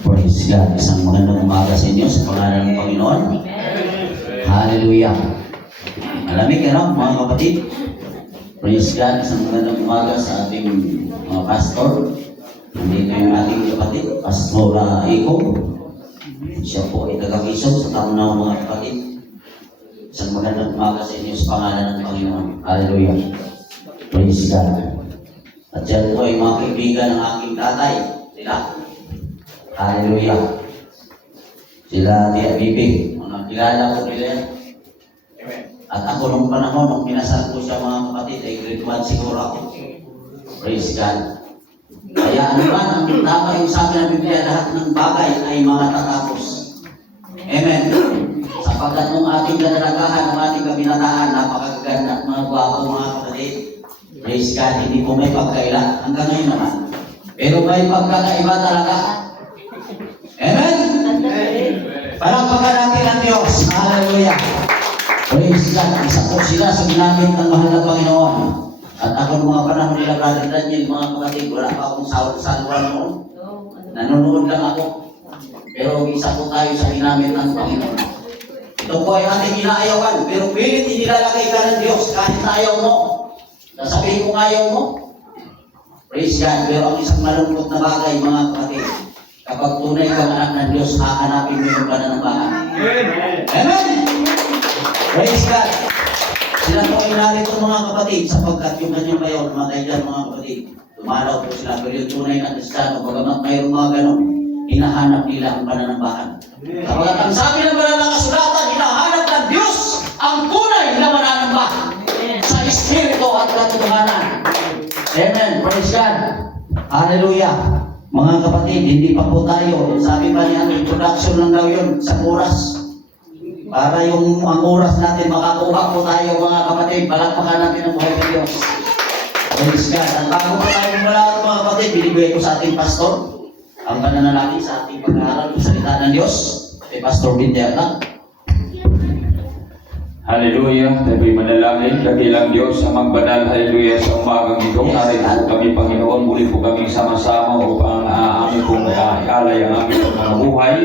Praise God. Isang magandang umaga sa inyo sa pangalan ng Panginoon. Hallelujah. Malamig ano mga kapatid? Praise God. Isang magandang umaga sa ating mga pastor. Nandito yung ating kapatid, Pastor Iko. Siya po ay taga-Quezon sa Tacna mga kapatid. Isang magandang umaga sa inyo sa pangalan ng Panginoon. Hallelujah. Praise God. At yan po ay mga kaibigan ng aking tatay. Sila. Hallelujah. Sila Tia Bibi. Mga kilala ko nila yan. At ako nung panahon, nung pinasal ko siya mga kapatid, ay grade 1 siguro ako. Praise God. Kaya ano man, ang tama yung sabi ng Biblia, lahat ng bagay ay matatapos. Amen. Sapagkat nung ating kalalagahan, ng ating kabinataan, napakaganda at mga gwapo mga kapatid. Praise God, hindi po may pagkaila. Hanggang ngayon naman. Pero may pagkakaiba talaga. Amen? Palakpakan natin ang Diyos. Hallelujah. Praise God. Isa po sila sa ginamit ng mahal na Panginoon. At ako ng mga panahon nila, Brother Daniel, mga kapatid, wala pa akong salwa noon. Nanonood lang ako. Pero isa po tayo sa ginamit ng Panginoon. Ito po ay ating inaayawan. Pero pilit inilalagay ka ng Diyos kahit ayaw mo. Sasabihin kung ayaw mo. Praise God. Pero ang isang malungkot na bagay, mga kapatid, kapag tunay kang anak ng Diyos, hahanapin mo yung pananampahan. Amen! Praise God! Sila po ay narito mga kapatid, sapagkat yung kanyang bayaw, namatay dyan mga kapatid. Tumalaw po sila, pero yung tunay na Kristiyano, bagamat mayroong mga ganon, hinahanap nila ang pananampahan. Sapagkat ang sabi ng banal na kasulatan, hinahanap ng Diyos ang tunay na pananampahan sa Espiritu at katotohanan. Amen. Praise God. Hallelujah. Mga kapatid, hindi pa po tayo. Sabi pa niya, introduction lang daw yun sa oras. Para yung ang oras natin makakuha po tayo mga kapatid. Palakpakan natin ang buhay ng Diyos. Praise God. At bago po tayo malakot mga kapatid, binibigay ko sa ating pastor ang pananalangin sa ating pag-aaral ng salita ng Diyos. Kay Pastor Bintiata. Hallelujah, tayo'y manalangin, dakilang Diyos, amang banal, hallelujah, sa umagang ito. Narito po kami, Panginoon, muli po kami sama-sama upang aming pong ialay ang aming mga buhay.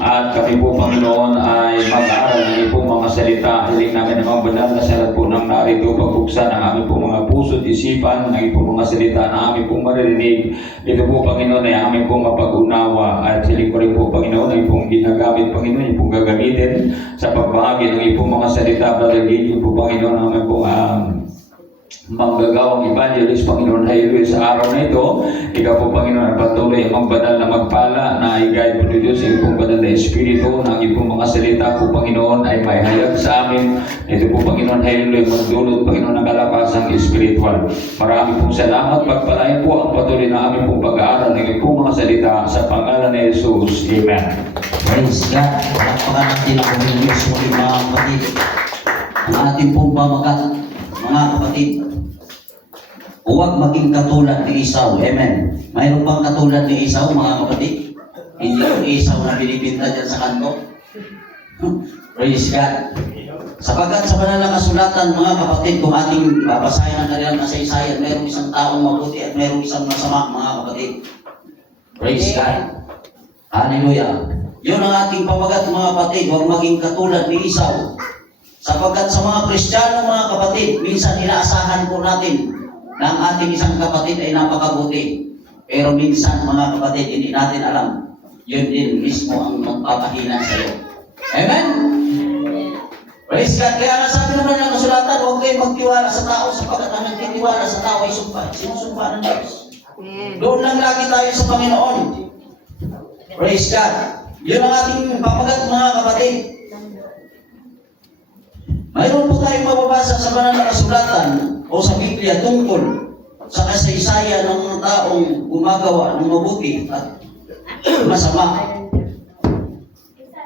At kami po, Panginoon, ay mag-aaral ng pong mga salita. Hiling namin ang mga banal na salat po ng narito, pagbuksan ang aming pong mga puso at isipan, ng pong mga salita na aming pong maririnig. Ito po, Panginoon, ay aming pong mapag-unawa. At hiling ko rin po, Panginoon, ay pong ginagamit, Panginoon, yung pong gagamitin sa pagbahagi ng pong mga salita. Brother Gideon po, Panginoon, namin po manggagawang evangelist, Panginoon, hallelujah, sa araw na ito. Ikaw po, Panginoon, patuloy ang banal na magpala na i-guide po Diyos sa iyong banal na Espiritu na ang iyong mga salita po, Panginoon, ay may hayag sa amin. Ito po, Panginoon, hallelujah, magdulot, Panginoon, ng kalapasang espiritual. Marami pong salamat. Pagpalain po ang patuloy na aming pong pag-aaral ng iyong mga salita sa pangalan ni Jesus. Amen. Praise God. Palakpakan natin ang buhay ng Diyos muli mga kapatid. Ang ating pong pamagat, mga kapatid, huwag maging katulad ni Esau. Amen. Mayroon bang katulad ni Esau, mga kapatid? Hindi yung Esau na binibinta dyan sa kanto. Praise God. Sapagkat sa banal na kasulatan, mga kapatid, kung ating babasahin ang kanilang kasaysayan, mayroong isang taong mabuti at mayroong isang masama, mga kapatid. Praise God. Hallelujah. Yun ang ating pamagat, mga kapatid, huwag maging katulad ni Esau. Sapagkat sa mga Kristiyano, mga kapatid, minsan inaasahan po natin na ang ating isang kapatid ay napakabuti. Pero minsan, mga kapatid, hindi natin alam. Yun din mismo ang magpapahina sa iyo. Amen? Praise God. Kaya nasabi naman ng kasulatan, huwag kayong magtiwala sa tao sapagkat ang nagtitiwala sa tao ay sinusumpa ng Diyos. Doon lang lagi tayo sa Panginoon. Praise God. Yun ang ating pamagat, mga kapatid. Mayroon po tayong mababasa sa banal na kasulatan o sa Biblia tungkol sa kasaysayan ng mga taong gumagawa ng mabuti at masama.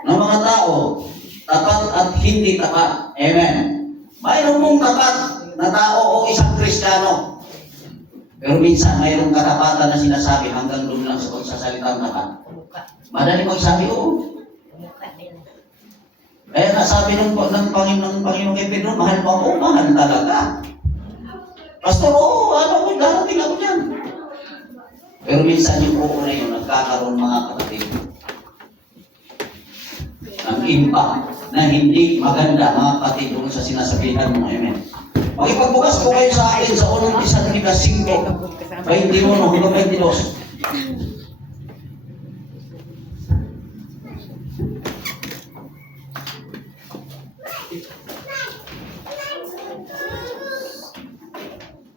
Ng mga tao, tapat at hindi tapat. Amen. Mayroon pong tapat na tao o isang Kristiyano. Pero minsan mayroong katapatan na sinasabi hanggang doon lang sa pagsasalita ng tapat. Madali magsabi, kaya nasabi ng Panginoon kay Pedro, mahal mo ako, mahal talaga. Pastor, darating ako dyan. Pero minsan yung oo na yun, nagkakaroon mga kapatid ng impact na hindi maganda mga kapatid doon sa sinasabihan mo. Amen. Makipagbukas po kayo sa akin sa unang Tesalonica 5, 21 hanggang 22.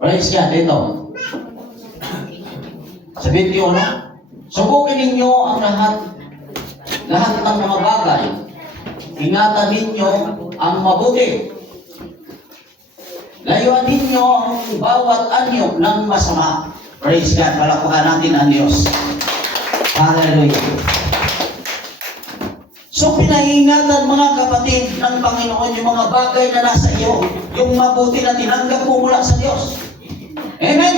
Praise God, dito. Sa 21, subukin ninyo ang lahat ng mga bagay. Ingatan ninyo ang mabuti. Layuan ninyo ang bawat anyo ng masama. Praise God, palakpakan natin ang Diyos. Hallelujah. So pinaingatan mga kapatid ng Panginoon yung mga bagay na nasa iyo, yung mabuti na tinanggap mo mula sa Diyos. Amen?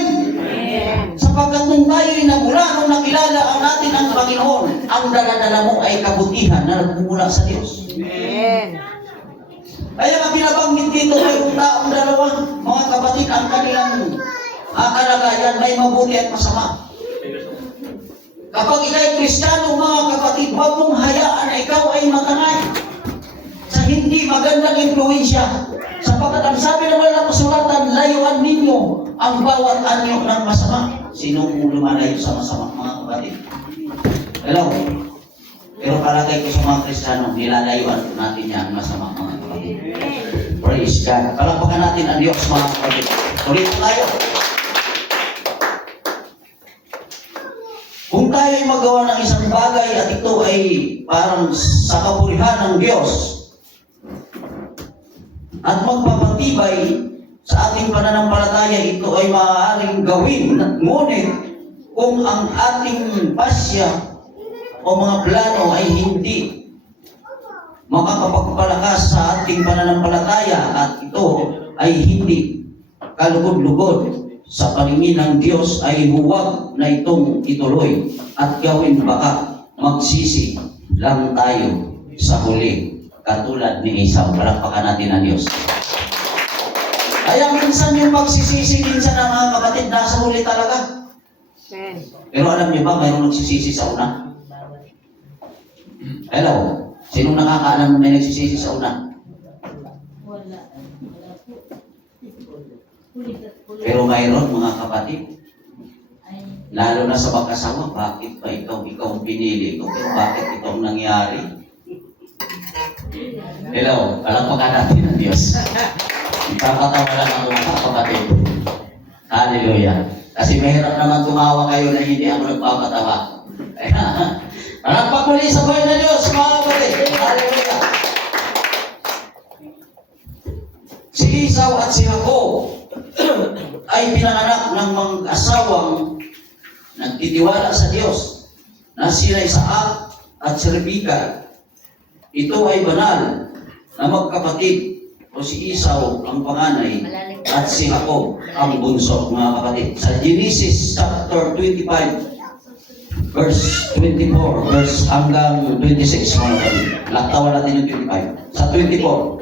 Sapagkat nung tayo'y nagmula, nung nakilala ang natin ang Panginoon, ang dala-dala mo ay kabutihan na nagmumula sa Diyos. Amen. Kaya nga binabanggit dito mayroong taong dalawa, mga kapatid, ang kanilang kalagayan may mabuti at masama. Kapag ikaw'y Kristiyano, mga kapatid, huwag mong hayaan na ikaw ay matangay sa hindi magandang impluensya. Sapagkat ang sabi naman ng kasulatan, layuan ninyo ang bawat anyo ng masama. Sinong lumalayo sa masama, mga kapatid? Hello? Pero palagay ko sa mga Kristiyano, nilalayuan po natin yan masama, mga kapatid. Praise God. Palakpakan natin ang Diyos, mga kapatid. Ulit tayo. Kung tayo ay magawa ng isang bagay at ito ay parang sa kapurihan ng Diyos at magpapatibay sa ating pananampalataya, ito ay maaaring gawin. Ngunit kung ang ating pasya o mga plano ay hindi makakapagpalakas sa ating pananampalataya at ito ay hindi kalugod-lugod sa paningin ng Diyos, ay huwag na itong ituloy at gawin, baka magsisi lang tayo sa huli katulad ni Esau. Palakpakan natin ang Diyos. Kaya minsan yung magsisisi minsan ng mga kapatid nasa huli talaga. Pero alam niyo ba, mayroong nagsisisi sa una? Hello? Sinong nakakaalam na may nagsisisi sa una? Pero mayroon mga kapatid, lalo na sa mag-asawa, bakit ba ikaw ang pinili ko? Pero bakit ito ang nangyari? Hello? Palakpakan natin ang Diyos. Ipapatawa lang ang mga kapatid. Hallelujah. Kasi mahirap naman tumawa kayo na hindi ako nagpapatawa. Palakpak muli sa buhay na Diyos, mga kapatid. Hallelujah. Si Esau at si Jacob ay pinanganak ng mag-asawang nagtitiwala sa Diyos na sila Isaac at si Rebecca. Ito ay banal na magkapatid, o si Esau ang panganay at si Jacob ang bunso, mga kapatid. Sa Genesis chapter 25 verse 24 verse hanggang 26, mga kapatid. Laktawan natin yung 25. Sa 24,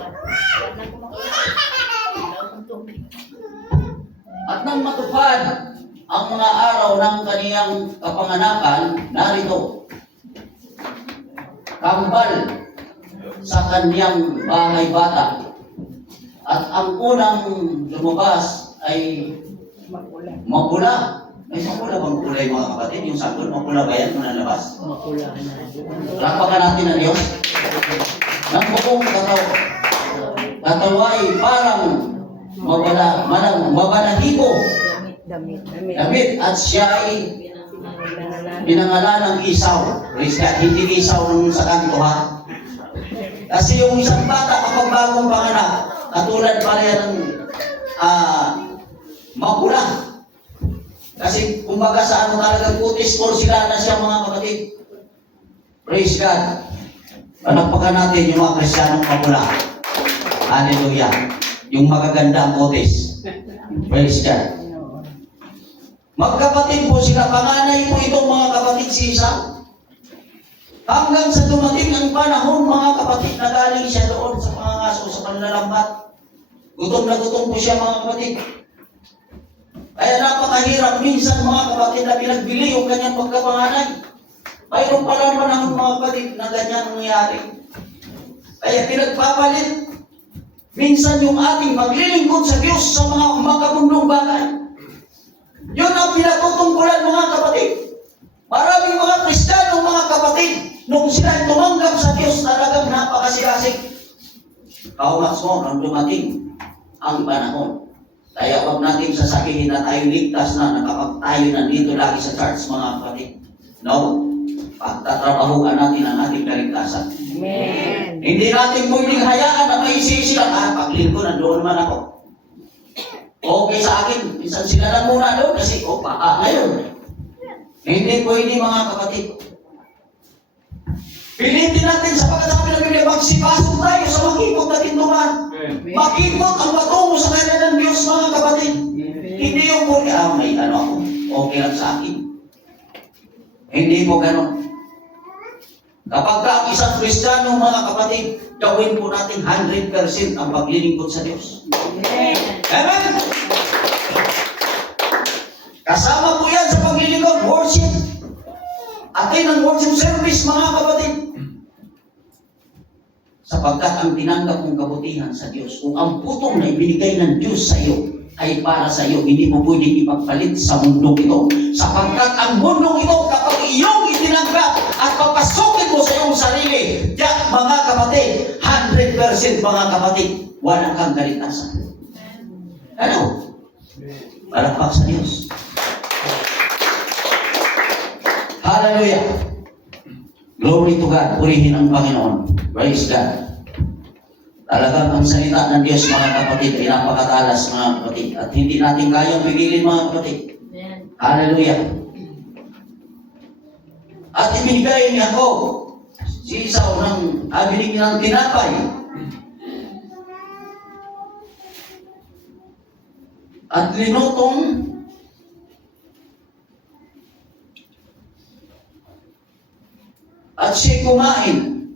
at nang matupad ang mga araw ng kaniyang kapanganakan, narito, kambal sa kaniyang bahay bata. At ang unang lumabas ay mapula. May mapula bang kulay, mga kapatid? Yung sagot, mapula ba yan kung nalabas? Mapula na. Lapakan natin ang Diyos. Nang buong kataway parang mabalahibo damit at siya ay pinangalan ng Esau. Hindi Esau nung sa kanto, ha? Kasi yung isang bata kapag bagong panganak, katulad pala yan ng mapula. Kasi kumbaga sa ano talaga kutis por sila na siya, mga kapatid. Praise God. Palakpakan natin yung mga Kristiyanong mapula. Hallelujah. Yung magaganda ang kutis. Praise God. Magkapatid po sila. Panganay po itong mga kapatid si Esau. Hanggang sa dumating ang panahon, mga kapatid, na galing siya doon sa pangangaso, sa panlalambat. Gutom na gutom po siya, mga kapatid. Kaya napakahirap minsan mga kapatid na pinagbili yung kanyang pagkapanganay. Mayroon pa naman ang mga kapatid na ganyan nangyayari. Kaya pinagpapalit minsan yung ating paglilingkod sa Diyos sa mga makabundong bagay. Yun ang pinatutungkulan mga kapatid. Maraming mga Kristiyano mga kapatid, nung sila tumanggap sa Diyos, talagang napakasigasig. Kaumas mo nang dumating ang panahon. Kaya huwag natin sasabihin na tayo ligtas na nakapag tayo nandito lagi sa church mga kapatid. No. Pagtatrabahuan natin ang ating kaligtasan. Amen. Hindi natin pwedeng hayaan na may sila. Paglingko, nandoon naman ako. Okay sa akin. Minsan sila lang muna doon kasi, baka ngayon. Hindi pwede mga kapatid. Pilitin natin sa pagkasabi ng Biblia, magsipasok tayo sa makipot na tintuhan. Makipot ang patungo sa kanya ng Diyos mga kapatid. Hindi yung muli, may ano ako, okay lang sa akin. Hindi po gano'n. Kapag ang isang Kristiyano mga kapatid, gawin po natin 100% ang paglilingkod sa Diyos. Amen! Kasama po yan sa paglilingkod, worship. Atin ang worship service mga kapatid. Sapagkat ang tinanggap mong kabutihan sa Diyos, kung ang putong na ibinigay ng Diyos sa iyo ay para sa iyo, hindi mo pwedeng ipagpalit sa mundong ito. Sapagkat ang mundong ito, kapag iyong itinanggap at papasukin mo sa iyong sarili, diyan mga kapatid, 100% mga kapatid, wala kang kaligtasan. Ano? Palakpak sa Diyos. Hallelujah! Glory to God. Purihin ang Panginoon. Praise God. Talagang ang salita ng Diyos mga kapatid ay napakatalas mga kapatid. At hindi natin kayang pigilin mga kapatid. Hallelujah! At ibinigay niya ko si Esau ng binigyan ng tinapay. At linutong at siya kumain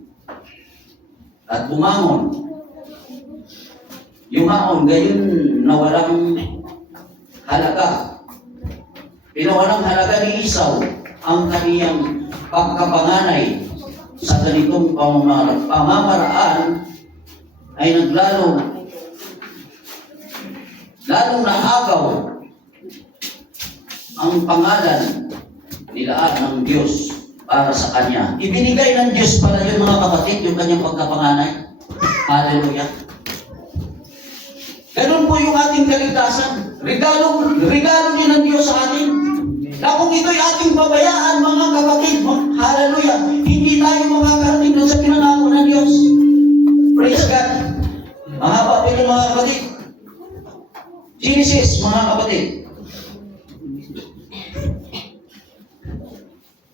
at bumangon. Yumaon gayon na walang halaga. Pinawalang halaga ni Esau ang kaniyang pagkapanganay sa ganitong pamamaraan ay lalong naagaw ang pangalan nilaan ng Diyos para sa kanya. Ibinigay ng Diyos pala yun mga kapatid, yung kanyang pagkapanganay. Hallelujah. Ganun po yung ating kaligtasan. Regalo din ng Diyos sa atin. Na kung ito'y ating pabayaan mga kapatid, hallelujah, hindi tayo makakarating doon sa pinangako ng Diyos. Praise God. Mahaba po yung mga kapatid. Genesis, mga kapatid.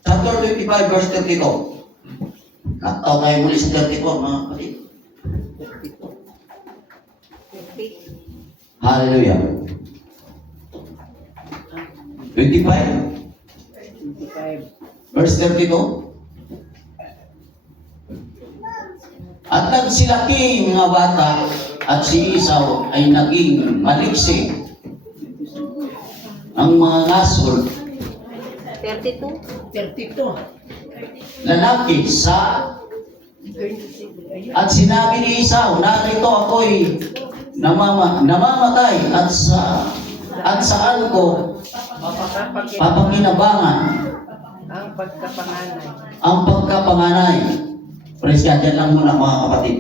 Chapter 25, verse 32. Nakataw tayo muli sa 34, mga kapatid. Hallelujah. 25, verse 32. At nagsilaki mga bata at si Esau ay naging maliksi. Ang mga nasol 32. lalaki sa at sinabi ni Esau, narito ako'y namamatay at saan ko papakinabangan ang pagkapanganay. Praise God, yan lang muna mga kapatid.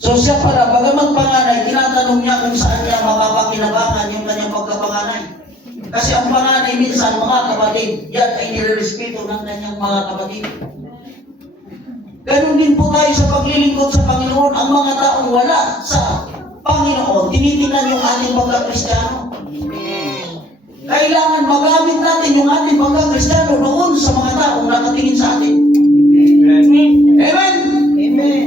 So siya pala, bagamat panganay, tinatanong niya kung saan niya mapapakinabangan yung kanyang pagkapanganay. Kasi ang panganay minsan mga kapatid, yan ay nirerespeto ng kanyang mga kapatid. Ganun din po tayo sa paglilingkod sa Panginoon. Ang mga taong wala sa Panginoon, tinitingnan yung ating pagka-Kristiyano. Kailangan magamit natin yung ating pagka-Kristiyano noon sa mga taong nakatingin sa atin. Amen! Amen.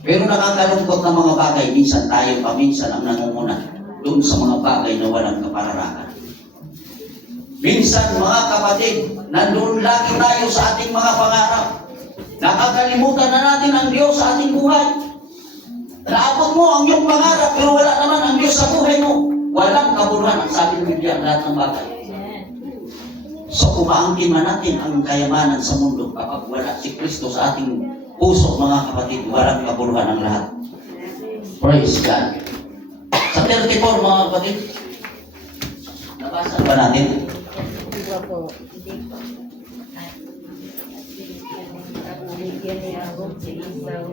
Pero nakakalungkot na mga bagay, minsan tayo paminsan ang nangunguna doon sa mga bagay na walang kapararakan. Minsan mga kapatid, nandun lagi tayo sa ating mga pangarap. Nakakalimutan na natin ang Diyos sa ating buhay. Naabot mo ang iyong pangarap, pero wala naman ang Diyos sa buhay mo. Walang kabuluhan ang sabi ng Biblia ang lahat ng bagay. So umaangkin man natin ang kayamanan sa mundo kapag wala si Kristo sa ating puso, mga kapatid, walang kabuluhan ang lahat. Praise God. Sa 34, mga kapatid, nabasa ba natin? Iba po. Hindi po. Binigyan niya ako si Isaw.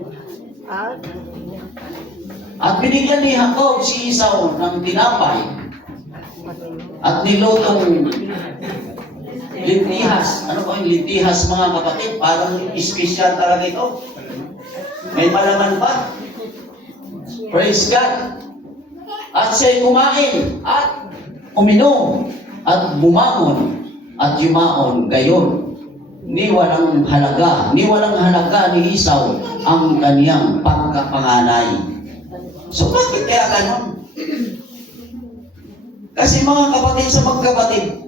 At binigyan ni Jacob si Esau ng tinapay at nilutong lintihas. Ano po yung lintihas, mga kapatid? Parang espesyal talaga ito. May palaman pa. Praise God. At siya'y kumain at uminom at bumangon at yumaon gayon. Ni walang halaga ni Esau ang kaniyang pagkapanganay. So bakit kaya ganon? Kasi mga kapatid sa magkapatid,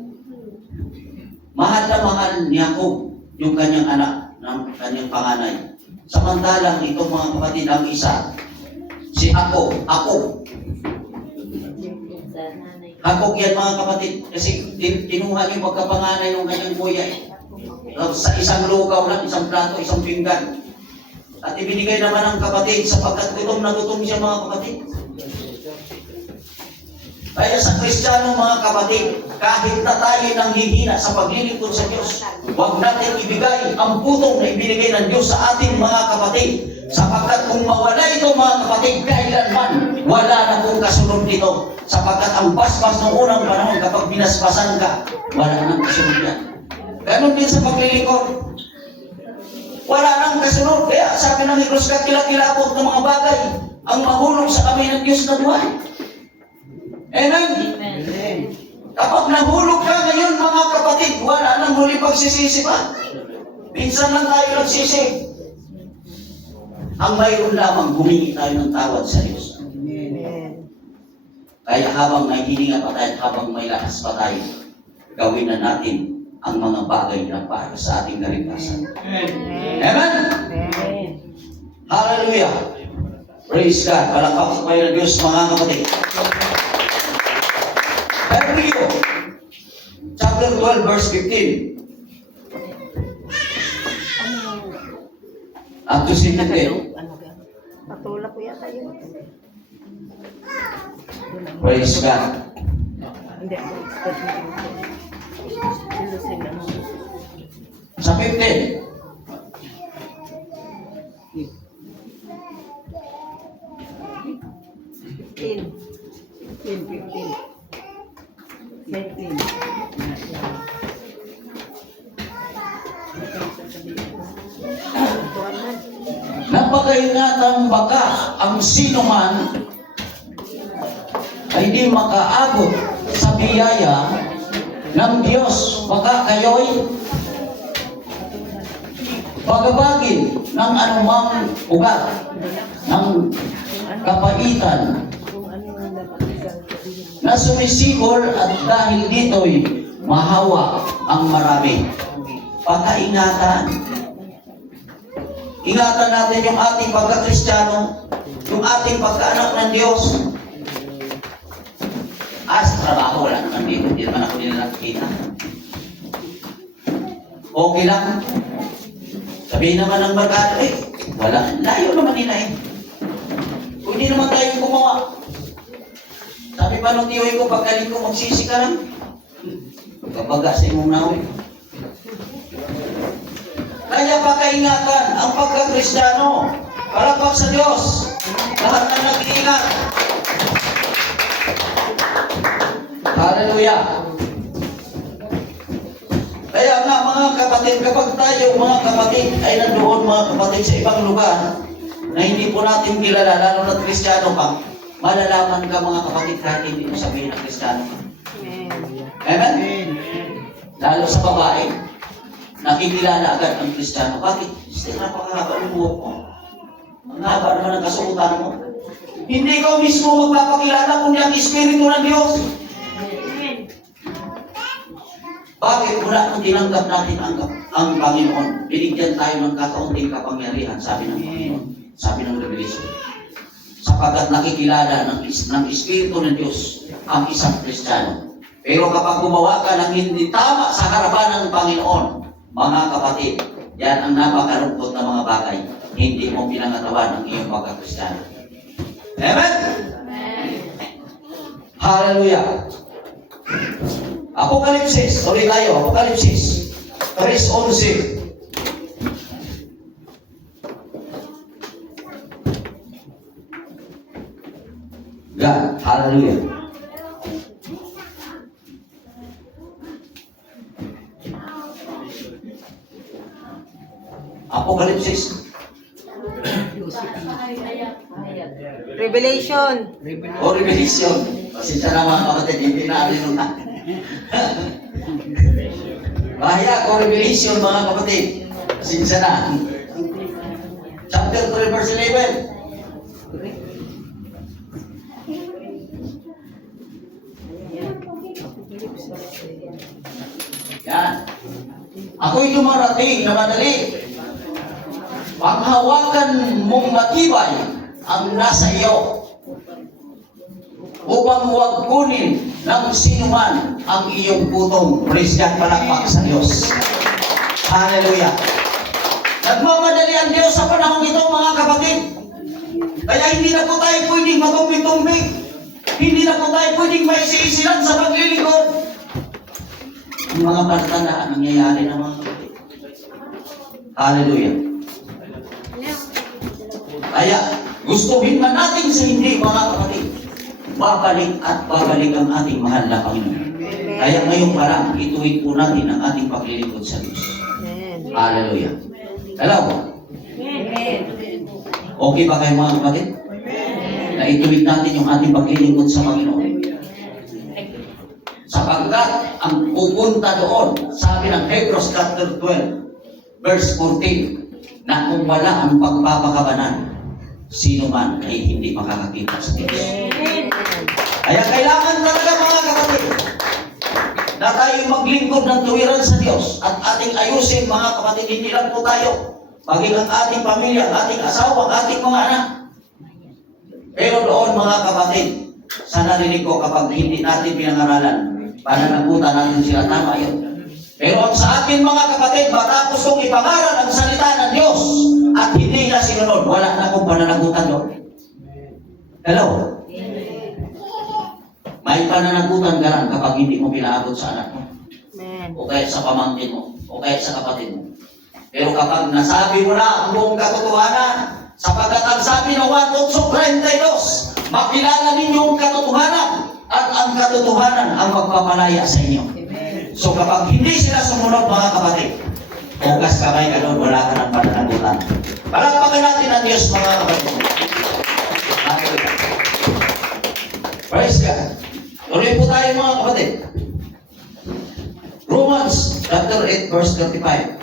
mahal na mahal ni Jacob yung kanyang anak ng kanyang panganay. Samantalang itong mga kapatid ang isa, si Jacob yan, mga kapatid, kasi kinuha yung pagkapanganay ng kanyang kuya sa isang lugaw lang, isang plato, isang pinggan. At ibinigay naman ng kapatid sapagkat gutom na gutom siya, mga kapatid. Kaya sa Kristiyano, mga kapatid, kahit na tayo nang hihina sa paglilingkod sa Diyos, huwag natin ibigay ang putong na ibinigay ng Diyos sa ating mga kapatid. Sapagkat kung mawala ito, mga kapatid, kailanman wala na kong kasunod nito. Sapagkat ang basbas ng unang panahon, kapag binasbasan ka, wala nang kasunod yan. Ganon din sa paglilingkod. Wala nang kasunod. Kaya sabi ng Hebrews, kakilakilabot ng mga bagay ang mahulog sa kamay ng Diyos na buhay. Amen? Amen. Kapag nahulog ka ngayon, mga kapatid, wala nang huli pagsisisi pa. Minsan lang tayo nagsisi. Ang mayroon lamang, humingi tayo ng tawad sa Diyos. Amen. Kaya habang nahihininga pa tayo, habang may lakas pa tayo, gawin na natin ang mga bagay na para sa ating kaligtasan. Amen? Amen. Hallelujah! Praise God! Palakpak sa kayo ng Diyos, mga kapatid. Hebreo, chapter 12, verse 15. At to 17. Patula ko yata yun. Praise God. Hindi ako expert na Ilusin lang. Sa 15. Napakaingatan baka ang sino man ay di makaabot sa biyaya ng Diyos, baka kayo'y pagabagin ng anumang ugat ng kapaitan na sumisigol at dahil dito'y mahawa ang marami. Pakaingatan. Ingatan natin yung ating pagka-Kristiyano, yung ating pagka-anak ng Diyos. Sa trabaho, wala naman dito. Hindi naman ako nila nakikita. Okay lang. Sabihin naman ng barkada, wala. Layo naman nila Kung hindi naman tayo gumawa. Sabi pa nung tiyoy ko, pagkaling ko, magsisi ka lang. Kapaga sa imong nawi. Kaya pakaingatan ang pagka-Kristiyano. Palakpak sa Diyos. Lahat na nag-iingat. Hallelujah. Kaya nga mga kapatid, kapag tayo mga kapatid ay nandoon mga kapatid sa ibang lugar na hindi po natin kilala, lalo na Kristiyano pa, malalaman ka mga kapatid kahit hindi mo sabihin na Kristiyano ka. Amen? Lalo sa babae, nakikilala agad ang Kristiyano. Bakit? Kasi napakahaba ng buhok mo. Ang haba naman ang kasuotan mo. Hindi ko mismo magpapakilala kundi ang Espiritu ng Diyos. Bakit wala nang tinanggap natin ang Panginoon? Binigyan tayo ng kakaunting kapangyarihan, sabi ng Panginoon, sabi ng Revelation. Sapagkat nakikilala ng Espiritu ng Diyos ang isang Kristiyano. Pero kapag gumawa ka ng hindi tama sa harapan ng Panginoon, mga kapatid, yan ang napakalungkot na mga bagay. Hindi mo pinangatawan ang iyong pagka-Kristiyano. Amen? Hallelujah! Apokalipsis, tuloy tayo, Apokalipsis 3:11. God, hallelujah. Apokalipsis. Revelation. O Revelation. Pasensya na mga kapatid, hindi na alinunan. Bahaya ko Revelation mga kapatid. Pasensya na. Chapter 3 verse 11. Yan. Ako'y dumarating na madali. Panghawakan mong matibay ang nasa iyo upang huwag kunin ng sinuman ang iyong putong. Praise God, palakpak sa Diyos. Hallelujah. Nagmamadali ang Diyos sa panahon ito mga kapatid. Kaya hindi na po tayo pwedeng matumbig-tumbig. Hindi na po tayo pwedeng maisi-isilan sa paglilingkod. Ang mga palatandaan nangyayari na mga kapatid. Hallelujah. Kaya gustuhin man natin sa hindi mga kapatid, babalik at babalik ang ating mahal na Panginoon. Kaya ngayon parang ituwid po natin ang ating paglilingkod sa Diyos. Hallelujah. Hello? Okay ba kayo mga kapatid? Na ituwid natin yung ating paglilingkod sa Panginoon. Sapagkat ang pupunta doon, sabi ng Hebrews chapter 12, verse 14, na kung wala ang pagpapakabanan, sino man ay hindi makakakita sa Diyos. Kaya kailangan talaga mga kapatid na tayo maglingkod ng tuwiran sa Diyos at ating ayusin mga kapatid, hindi lang po tayo, maging ang ating pamilya, ang ating asawa, ang ating mga anak. Pero doon mga kapatid, sa narinig ko kapag hindi natin pinangaralan, pananagutan natin sila, tama yun. Pero ang sa akin mga kapatid, matapos kong ipangaral ang salita ng Diyos at hindi na sinunod, wala na akong pananagutan doon. Hello? May pananagutan ka lang kapag hindi mo pinaabot sa anak mo. O kaya sa pamangkin mo. O kaya sa kapatid mo. Pero kapag nasabi mo na ang buong katotohanan, sapagkat ang sabi ng 1:32, makilala ninyo ang katotohanan at ang katotohanan ang magpapalaya sa inyo. So kapag hindi sila sumunod mga kapatid, bukas kamay ka doon, wala ka ng pananagutan. Palakpakan natin ang Diyos mga kapatid. Praise God. Tuloy po tayo mga kapatid. Romans chapter 8 verse 35.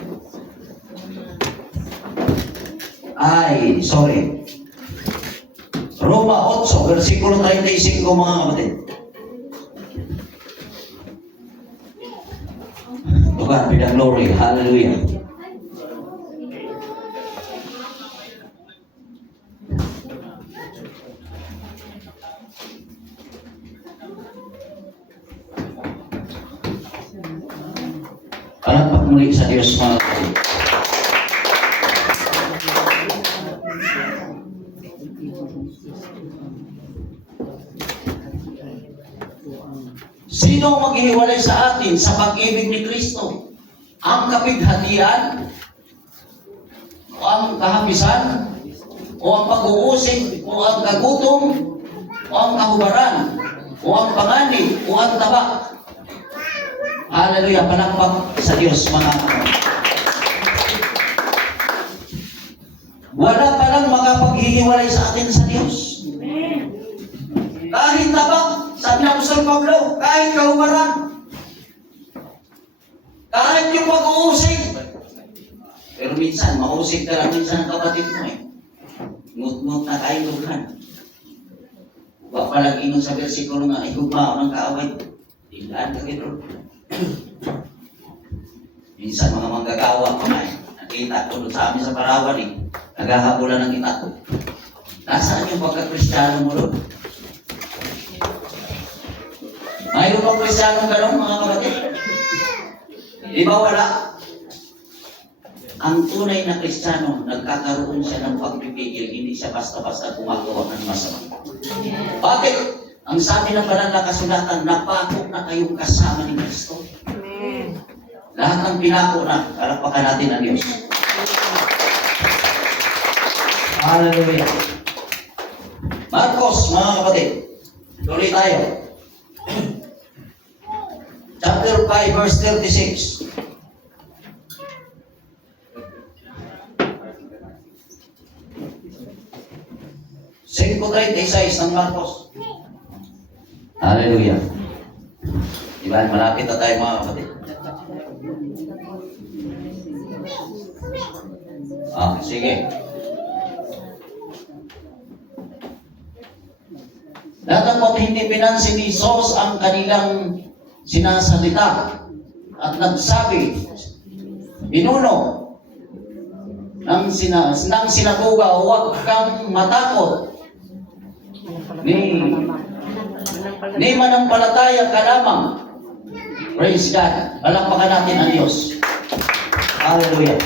Roma 8 versikulo 35 mga kapatid. To God be the glory. Hallelujah. Palakpak muli sa Diyos mga kapatid. Sino ang maghihiwalay sa atin sa pag-ibig ni Kristo? Ang kapighatian? O ang kahapisan? O ang pag-uusig? O ang kagutom? O ang kahubaran? O ang panganib? O ang taba? Hallelujah! Palakpak sa Diyos mga kapatid. Wala palang makapaghihiwalay sa atin sa Diyos. Kahit tabak, sabi ng Apostol Pablo, kahit kahubaran, kahit yung pag-uusig. Pero minsan, mausig ka lang minsan ang kapatid mo eh. Ngut-ngut na kailugan. Huwag palang ingon sa versikulo nga, ihugmao ng kaaway. Tinglaan ka gito. Minsan mga manggagawa ko na eh. Nakita ko doon sa amin sa Parawan eh. Naghahabulan ng kita ko. Nasaan yung pagka-Kristiyano mo doon? Mayroon bang Kristiyanong gano'n, mga kapatid? Di ba wala? Ang tunay na Kristiyano, nagkakaroon siya ng pagpipigil, hindi siya basta-basta gumagawa ng masama. Bakit? Ang sabi ng banal na kasulatan, napako na kayong kasama ni Kristo. Amen. Lahat ng pinako na, palakpakan natin ang Diyos. Hallelujah. Marcos, mga kapatid, tuloy tayo. Chapter 5, verse 36. Singko 36 ng Marcos. Hallelujah. Diba, malapit na tayo mga kapatid. Sige. Datapot hindi pinansin ni Jesus ang kanilang sinasalita at nagsabi, pinuno ng sinagoga, huwag kang matakot. Ni manampalataya ka lamang. Praise God. Palakpakan natin ang Diyos. Hallelujah.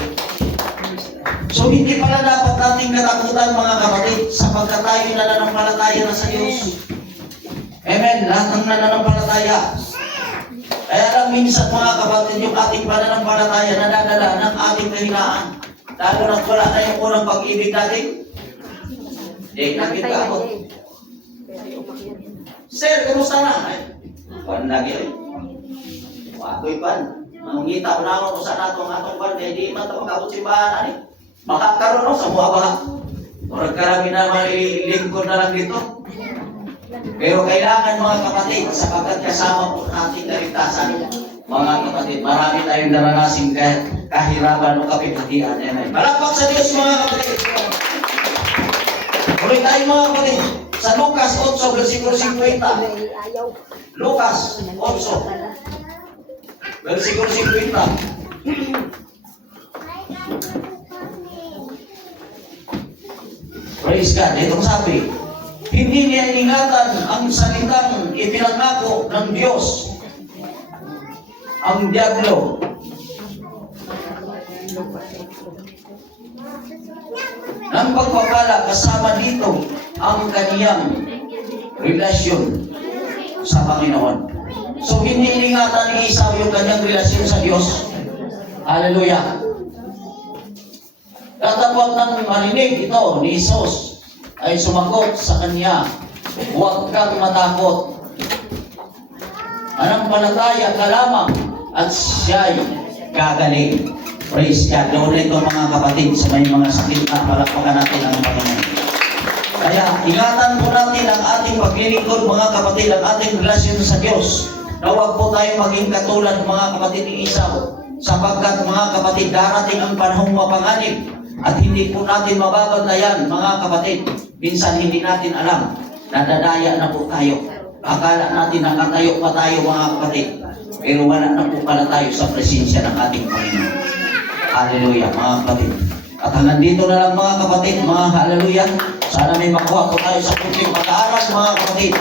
So hindi pala dapat nating katakutan mga kapatid sapagkat tayo nananampalataya na sa Diyos. Amen. Lahat ng nananampalataya. Kaya lang minsan mga kapatid yung ating pananampalataya nadadala ng ating kahinaan. Lalo na wala na yung unang pag-ibig natin. Nagkikabot. Sir, kumusta na? Ay, kuwan lagi ay. Wakoy pan. Mangita ko na ako kung saan atong pan. Kaya di man ito magkabot simbahan. Ani? Makakaroon ako sa buha ba? Orag karami na malilingkod na lang dito. Pero kailangan mga kapatid, sapagkat kasama po natin kaligtasan. Mga kapatid, marami tayong naranasing kahirapan o kapitatian. Malakpak sa Diyos mga kapatid. Ulit tayo mga kapatid. Sa Lucas 8, versikulo 50. Lucas 8, versikulo 50. Praise God. Itong sabi, hindi niya ingatan ang salitang ipinangako ng Diyos. Ang diablo. Nang pagpapala kasama dito ang kaniyang relasyon sa Panginoon. So hindi iningatan ni Esau yung kanyang relasyon sa Diyos. Hallelujah. Katapos ng marinig ito ni Jesus ay sumagot sa kanya, huwag kang matakot. Manampalataya ka lamang at siya'y gagaling. Praise God. Doon ito mga kapatid sa may mga sakit na palakpakan natin ang Panginoon. Kaya ingatan po natin ang ating paglilingkod mga kapatid, ang ating relasyon sa Diyos. Na huwag po tayo maging katulad mga kapatid ni Esau. Sapagkat mga kapatid, darating ang panahong mapanganib at hindi po natin mababantayan mga kapatid. Minsan hindi natin alam, nadadaya na po tayo. Akala natin nakatayo pa tayo mga kapatid. Pero wala na po pala tayo sa presensya ng ating Panginoon. Hallelujah mga kapatid. At hanggang dito na lang mga kapatid, mga hallelujah. Sana may makuha po tayo sa puting pag-aaral mga kapatid.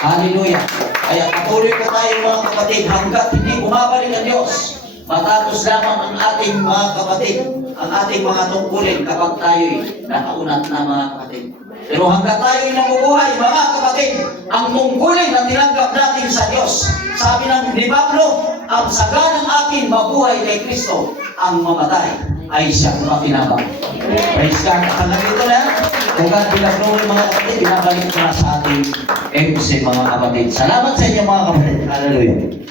Hallelujah. Kaya patuloy po tayo mga kapatid hanggat hindi bumabalik ang Diyos. Matapos lamang ang ating mga kapatid, ang ating mga tungkulin kapag tayo'y nakaunat na mga kapatid. Pero hanggat tayo'y nabubuhay mga kapatid, ang tungkulin na tinanggap natin sa Diyos. Sabi ng ni Pablo, ang saganang akin mabuhay kay Kristo, ang mamatay ay siyang makinabang. Praise God. Hanggang dito na, kung God pinagloy mga kapatid, binabalik ko na sa ating MC mga kapatid. Salamat sa inyo mga kapatid. Hallelujah.